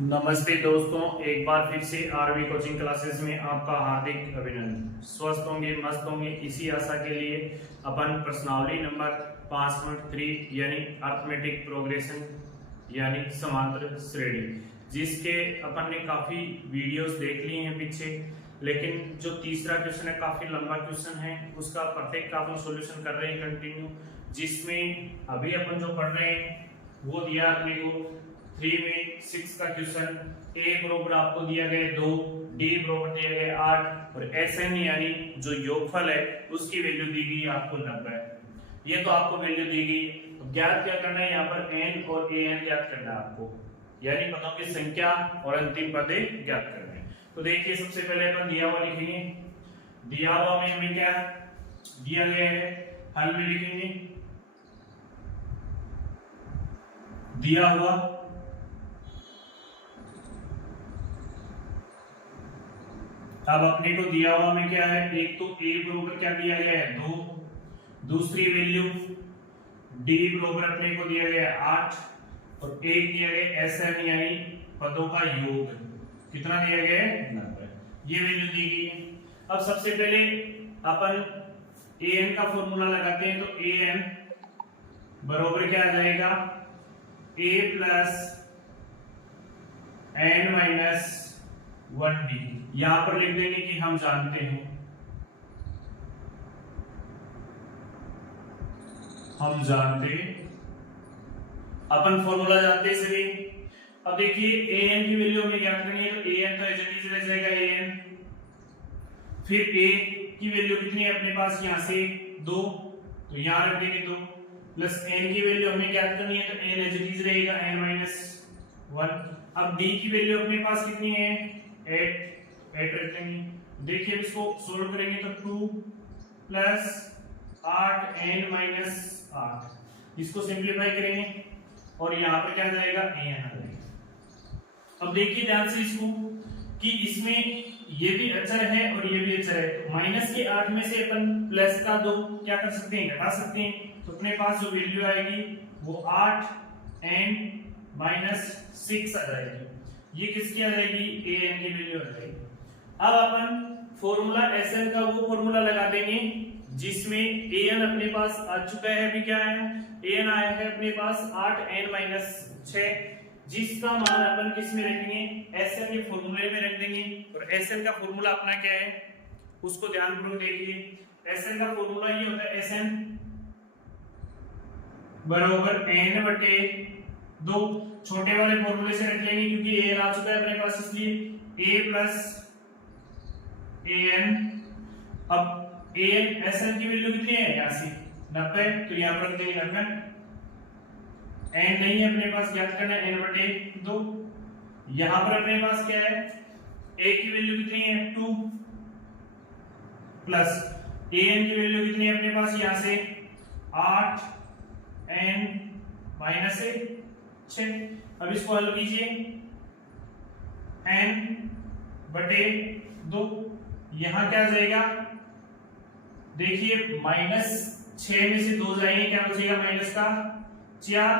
नमस्ते दोस्तों, एक बार फिर से आरवी कोचिंग क्लासेस में आपका हार्दिक अभिनंदन। स्वस्थ होंगे, मस्त होंगे, इसी आशा के लिए अपन प्रश्नावली नंबर 5.3 यानी अर्थमेटिक प्रोग्रेशन यानी समांतर श्रेणी, जिसके अपन ने काफी वीडियोस देख लिए हैं पीछे, लेकिन जो तीसरा क्वेश्चन है काफी लंबा क्वेश्चन है, उसका प्रत्येक का अपन सोल्यूशन कर रहे हैं कंटिन्यू। जिसमें अभी अपन जो पढ़ रहे हैं वो दिया अपने को 3 में 6 का क्वेश्चन। ए बराबर आपको दिया गया 2, डी बराबर दिया गया 8 और एसएन यानी जो योगफल है उसकी वैल्यू दी गई आपको 90। ये तो आपको वैल्यू दी गई, तो ज्ञात क्या करना है, यहाँ पर एन और ए एन ज्ञात करना है आपको, यानी पदों की संख्या और अंतिम पदे ज्ञात करने हैं। तो देखिए सबसे पहले अपन दिया हुआ लिखेंगे। दिया हुआ में हमें क्या दिया गया है, हल में लिखेंगे दिया हुआ अब अपने को दिया हुआ में क्या है, एक तो ए बराबर क्या दिया गया है 2, दूसरी वैल्यू डी बराबर अपने को दिया गया है 8 और एक दिया गया एस एन यानी पदों का योग, कितना दिया गया है 90। ये वैल्यू दी गई है। अब सबसे पहले अपन ए एन का फॉर्मूला लगाते हैं, तो ए एन बराबर क्या आ जाएगा, ए प्लस एन माइनस 1d। यहां पर लिख देंगे कि हम जानते हैं, अपन फॉर्मूला जानते हैं सभी। अब देखिए ए एन की वैल्यू हमें ज्ञात करनी है, तो ए एन तो एज इट इज रह जाएगा ए एन, फिर ए की वैल्यू कितनी है अपने पास, यहां से 2, तो यहां रख देंगे 2 प्लस एन की वैल्यू हमें ज्ञात करनी है, तो एन एज इट इज रहेगा एन माइनस 1। अब डी की वैल्यू अपने पास कितनी है 8 रख देंगे। देखिए इसको सोल्व करेंगे तो 2 प्लस 8 एन माइनस 8, इसको सिंप्लीफाई करेंगे और यहाँ पर क्या आ जाएगा ए एन आ जाएगा। अब देखिए ध्यान से इसको कि इसमें ये भी अचर है और ये भी अचर है, तो माइनस के 8 में से अपन प्लस का 2 क्या कर सकते हैं, घटा सकते हैं। तो अपने पास जो वैल्यू आएगी वो 8 एन माइनस 6 आ जाएगी। ये किसकी आ जाएगी, ए एन की वैल्यू आ जाएगी। अब अपन फॉर्मूला एस एन का वो फॉर्मूला लगा देंगे जिसमें ए एन अपने पास आ चुका है, अभी क्या आया, ए एन आया है अपने पास 8 एन माइनस 6, जिसका मान अपन किस में रखेंगे, एस एन के फॉर्मूले में रख देंगे। और एस एन का फॉर्मूला अपना क्या है उसको ध्यानपूर्वक देखिए। एस एन का फॉर्मूला ये होता है एस एन बराबर एन बटे 2, छोटे वाले फॉर्मूले से रख लेंगे क्योंकि ए एन आ चुका है अपने पास, इसलिए ए प्लस ए एन। अब ए एन एस एन की वैल्यू कितनी है, 90, तो यहां पर रख देंगे 90। एन नहीं है अपने पास, ज्ञात करना है एन बटे 2। यहां पर अपने पास क्या है, ए की वैल्यू कितनी है 2 प्लस ए एन की वैल्यू कितनी है अपने पास, यहां से 8 एन माइनस 6। अब इसको हल कीजिए, एन बटे 2, यहां क्या जाएगा, देखिए माइनस 6 में से 2 जाएंगे, क्या बचेगा माइनस का 4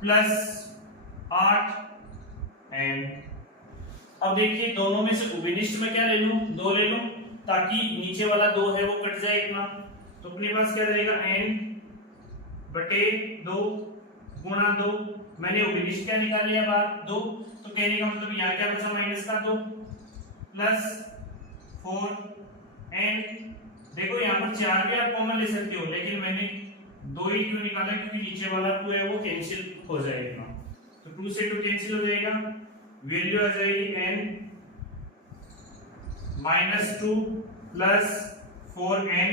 प्लस 8 एन। अब देखिए दोनों में से उभयनिष्ठ में क्या ले लूं, 2 ले लूं ताकि नीचे वाला 2 है वो कट जाए इतना। तो अपने पास क्या रहेगा एन बटे 2 गुणा 2, मैंने उभयनिष्ठ क्या निकाल लिया बाहर 2, तो कहने का मतलब यहाँ क्या बचा माइनस का 2 प्लस 4 एन। देखो यहाँ पर 4 भी आप कॉमन ले सकते हो, लेकिन मैंने 2 ही क्यों निकाला, क्योंकि नीचे वाला 2 है वो कैंसिल हो जाएगा, तो 2 से 2 कैंसिल हो जाएगा, वैल्यू आ जाएगी एन माइनस 2 प्लस 4 एन,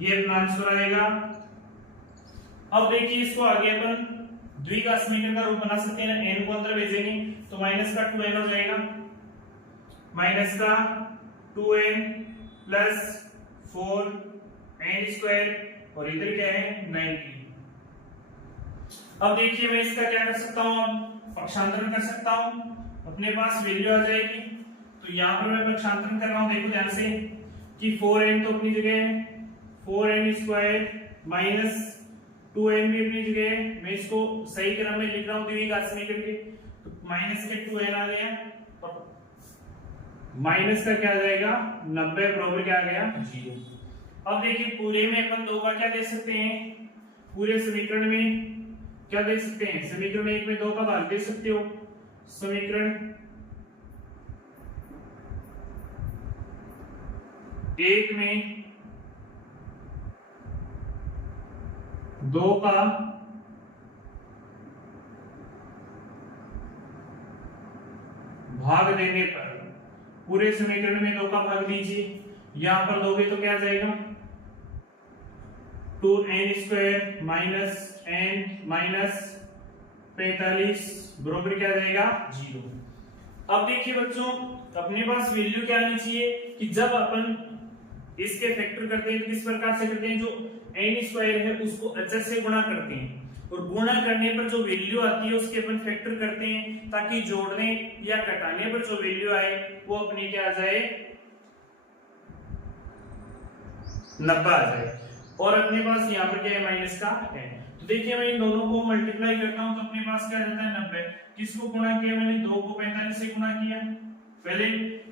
ये अपना आंसर आएगा। अब देखिए इसको आगे अपन द्विघात समीकरण का रूप बना सकते हैं, एन को अंदर भेजेंगे तो माइनस का 2n हो जाएगा, माइनस का 2n प्लस 4n स्क्वायर और इधर क्या है 90। अब देखिए मैं इसका क्या कर सकता हूं, पक्षांतरण कर सकता हूं, अपने पास वैल्यू आ जाएगी। तो यहां पर मैं पक्षांतरण कर रहा हूं, देखो ध्यान से कि 4n तो अपनी जगह है, 4n स्क्वायर माइनस 2n भी अपनी जगह है, मैं इसको सही क्रम में लिख रहा हूं द्विघात समीकरण के, तो माइनस के 2n आ गया, माइनस का क्या आ जाएगा 90 बराबर क्या आ गया 0। अब देखिए पूरे में अपन 2 का क्या दे सकते हैं, पूरे समीकरण में क्या दे सकते हैं, समीकरण 1 में 2 का भाग दे सकते हो, समीकरण 1 में 2 का भाग देने पर, पूरे समीकरण में 2 का भाग दीजिए, यहां पर दोगे तो क्या आ जाएगा 2n² माइनस n माइनस 45 बराबर क्या आ जाएगा 0। अब देखिए बच्चों अपने पास वैल्यू क्या आनी चाहिए कि जब अपन इसके फैक्टर करते हैं तो किस प्रकार से करते हैं, जो n² है उसको अचर से गुणा करते हैं, और गुणा करने पर जो वैल्यू आती है उसके अपन फैक्टर करते हैं, ताकि जोड़ने या घटाने पर जो वैल्यू आए वो अपनी क्या आ जाए 90 आ जाए। और अपने पास यहाँ पर क्या है माइनस का है, तो देखिए मैं इन दोनों को मल्टीप्लाई करता हूं तो अपने पास क्या रहता है 90। किसको गुणा किया मैंने, 2 को 45 से गुणा किया, पहले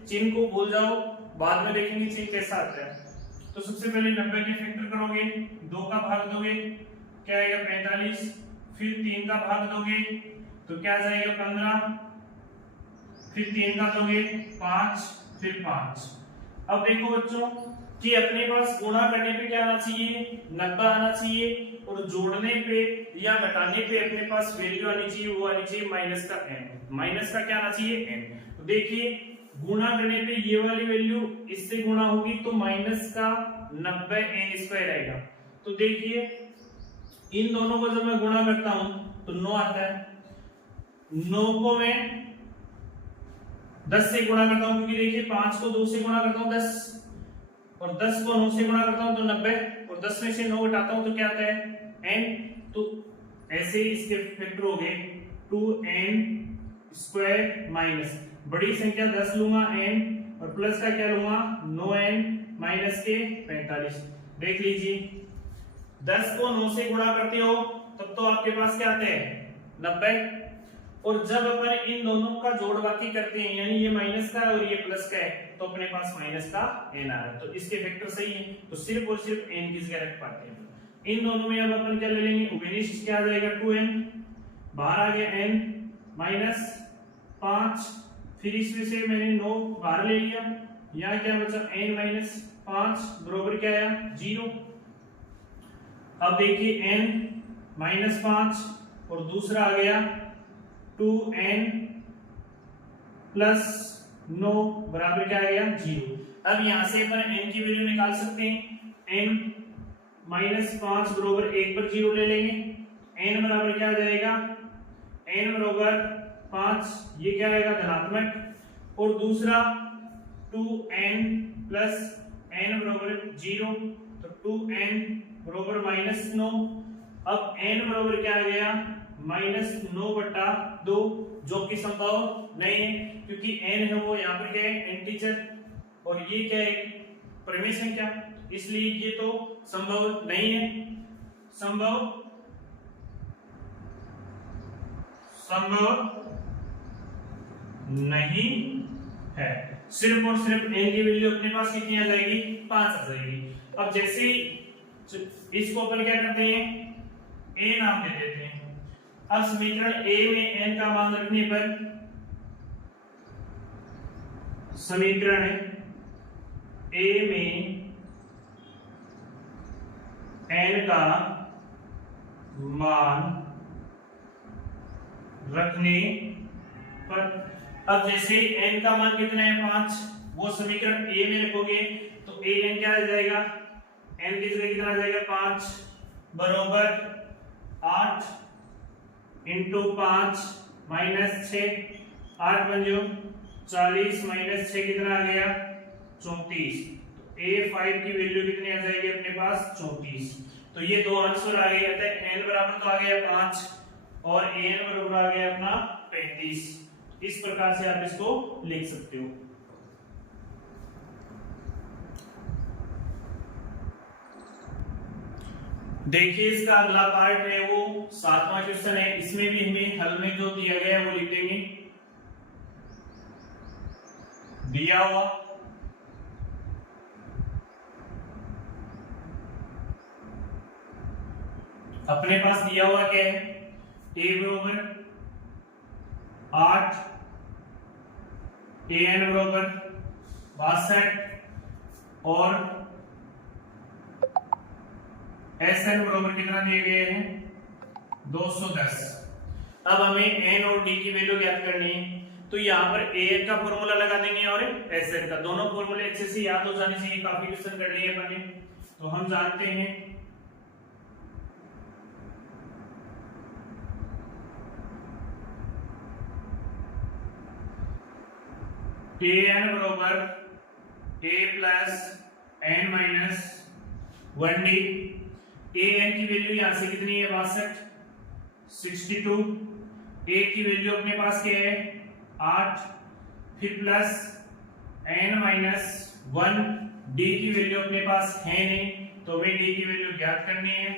चिन्ह को भूल जाओ बाद में देखेंगे चिन्ह कैसा आता है। तो सबसे पहले 90 के फैक्टर करोगे, 2 का भाग दोगे क्या आएगा 45, फिर 3 का भाग दोगे तो क्या आ जाएगा 15, फिर 3 का दोगे 5, फिर 5। अब देखो बच्चों कि अपने पास गुणा करने पे क्या आना चाहिए 90 आना चाहिए, और जोड़ने पे या घटाने पे अपने पास वैल्यू आनी चाहिए, वो आनी चाहिए माइनस का n, माइनस का क्या आना चाहिए n। तो देखिए गुणा करने पे ये वाली वैल्यू इससे गुणा होगी तो माइनस का 90 n² आएगा। तो देखिए इन दोनों को जब मैं गुणा करता हूं तो 9 आता है, 9 को मैं 10 से गुणा करता हूं, क्योंकि देखिए 5 को 2 से गुणा करता हूं 10, और 10 को 9 से गुणा करता हूं तो 90, और 10 में से 9 घटाता हूं तो क्या आता है n। तो ऐसे ही इसके फैक्टर हो गए 2n² माइनस बड़ी संख्या 10 लूंगा n, और प्लस का क्या लूंगा 9n माइनस के 45। देख लीजिए 10 को 9 से गुणा करते हो तब तो आपके पास क्या आते हैं 90, और जब अपन इन दोनों का जोड़ बाकी करते हैं यानी ये माइनस का और ये प्लस का है तो अपने पास माइनस का n आ रहा है, तो इसके फैक्टर सही है, तो सिर्फ और सिर्फ n की जगह रख पाते हैं। इन दोनों में अब अपन क्या ले लेंगे, उभयनिष्ठ क्या आ जाएगा 2n, बाहर आ गया n माइनस 5, फिर इसमें से मैंने 9 बाहर ले लिया, यहाँ क्या बचा n माइनस 5 बराबर क्या आया 0। अब देखिए n माइनस 5 और दूसरा आ गया 2n प्लस 9 बराबर क्या आ गया 0। अब यहां से अपन n की वैल्यू निकाल सकते हैं, n माइनस 5 बराबर 1 पर 0 ले लेंगे, n बराबर क्या आ जाएगा n बराबर 5, ये क्या आएगा धनात्मक, और दूसरा 2n प्लस n बराबर 0, तो 2n बराबर माइनस 9। अब n बराबर क्या आ गया माइनस 9/2, जो कि संभव नहीं है क्योंकि n है वो यहाँ पर क्या है इंटीजर, और ये क्या है परिमेय संख्या, इसलिए ये तो संभव नहीं है, संभव नहीं है। सिर्फ और सिर्फ n की वैल्यू अपने पास कितनी आ जाएगी 5 आ जाएगी। अब जैसे ही इसको अपन क्या करते हैं a नाम दे देते हैं। अब समीकरण a में n का मान रखने पर, समीकरण a में n का मान रखने पर, अब जैसे n का मान कितना है 5, वो समीकरण a में रखोगे तो an क्या आ जाएगा, n की जगह कितना आ जाएगा 5 बराबर 8 इंटू 5 माइनस 6, 8 पंजो 40 माइनस 6 कितना आ गया 34। तो a5 की वैल्यू कितनी आ जाएगी अपने पास 34। तो ये दो आंसर आ गए, n बराबर तो आ गया 5 और an बराबर आ गया अपना 35। इस प्रकार से आप इसको लिख सकते हो। देखिए इसका अगला पार्ट है वो 7वां क्वेश्चन है। इसमें भी हमें हल में जो दिया गया है वो लिख देंगे। दिया हुआ अपने पास दिया हुआ क्या है, a बरोबर 8, an बरोबर 62 और sn बरोबर कितना दिए गए हैं 210। अब हमें n और d की वैल्यू ज्ञात करनी है, तो यहाँ पर an का फॉर्मूला लगा देंगे और sn का, दोनों फॉर्मूले अच्छे से याद हो जाने चाहिए, काफी क्वेश्चन कर लिए अपने। तो हम जानते हैं an बरोबर a plus n minus 1d। an की वैल्यू यहां से कितनी है 62, a की वैल्यू अपने पास क्या है 8, फिर प्लस n माइनस 1, d की वैल्यू अपने पास है नहीं तो हमें d की वैल्यू ज्ञात करनी है।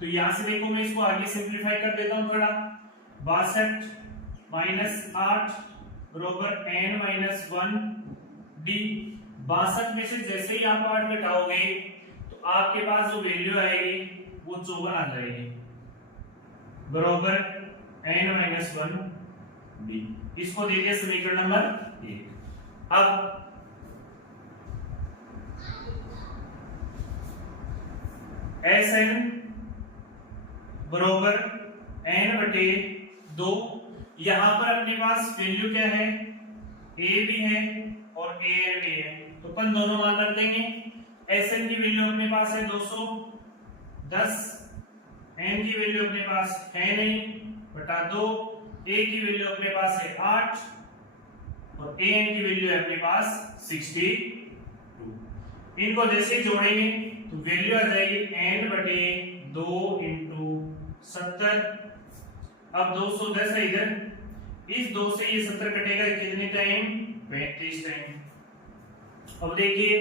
तो यहां से देखो मैं इसको आगे सिंपलीफाई कर देता हूं थोड़ा। 62 माइनस 8 बरोबर n माइनस 1 d। 62 में से जैसे ही आप 8 घटाओगे तो आपके पास जो वैल्यू आएगी वो 54 आ जाएगी, बरोबर n माइनस 1 d। इसको देखिए समीकरण नंबर 1। अब Sn बरोबर n बटे 2। यहां पर अपने पास वैल्यू क्या है, a भी है और an भी है, तो अपन दोनों मान रख देंगे। Sn की वैल्यू अपने पास है 210, n की वैल्यू अपने पास है नहीं बटा 2, a की वैल्यू अपने पास है 8 और an की वैल्यू है अपने पास 62। इनको जैसे जोड़ेंगे तो वैल्यू आ जाएगी n बटे 2 इंटू 70। अब 210 है इधर, इस 2 से ये 70 कटेगा कितने टाइम 35 टाइम। अब देखिए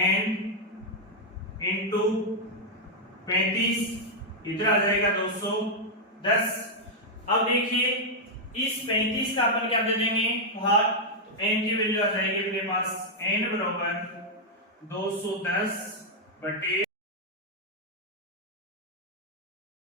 n इंटू 35 इधर आ जाएगा 210। अब देखिए इस 35 का अपन क्या दे देंगे भाग, तो n की वैल्यू आ जाएगी अपने पास n बराबर 210 बटे